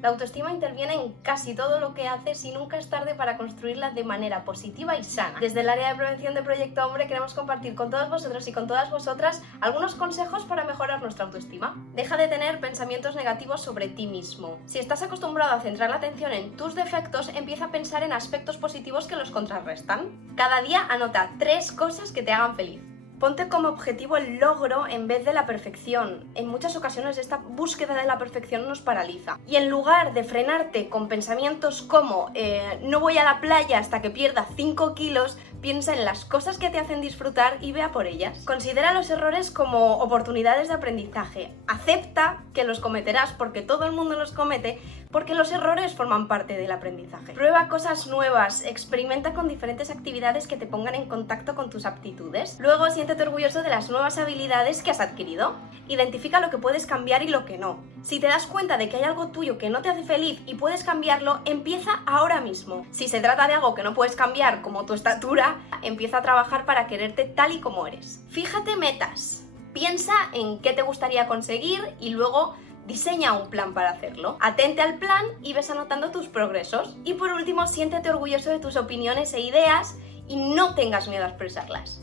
La autoestima interviene en casi todo lo que haces y nunca es tarde para construirla de manera positiva y sana. Desde el área de prevención de Proyecto Hombre queremos compartir con todos vosotros y con todas vosotras algunos consejos para mejorar nuestra autoestima. Deja de tener pensamientos negativos sobre ti mismo. Si estás acostumbrado a centrar la atención en tus defectos, empieza a pensar en aspectos positivos que los contrarrestan. Cada día anota 3 cosas que te hagan feliz. Ponte como objetivo el logro en vez de la perfección. En muchas ocasiones esta búsqueda de la perfección nos paraliza. Y en lugar de frenarte con pensamientos como no voy a la playa hasta que pierda 5 kilos, piensa en las cosas que te hacen disfrutar y ve a por ellas. Considera los errores como oportunidades de aprendizaje. Acepta que los cometerás porque todo el mundo los comete, porque los errores forman parte del aprendizaje. Prueba cosas nuevas, experimenta con diferentes actividades que te pongan en contacto con tus aptitudes. Luego siéntete orgulloso de las nuevas habilidades que has adquirido. Identifica lo que puedes cambiar y lo que no. Si te das cuenta de que hay algo tuyo que no te hace feliz y puedes cambiarlo, empieza ahora mismo. Si se trata de algo que no puedes cambiar, como tu estatura, empieza a trabajar para quererte tal y como eres. Fíjate metas. Piensa en qué te gustaría conseguir y luego diseña un plan para hacerlo. Atente al plan y ves anotando tus progresos. Y por último, siéntete orgulloso de tus opiniones e ideas y no tengas miedo a expresarlas.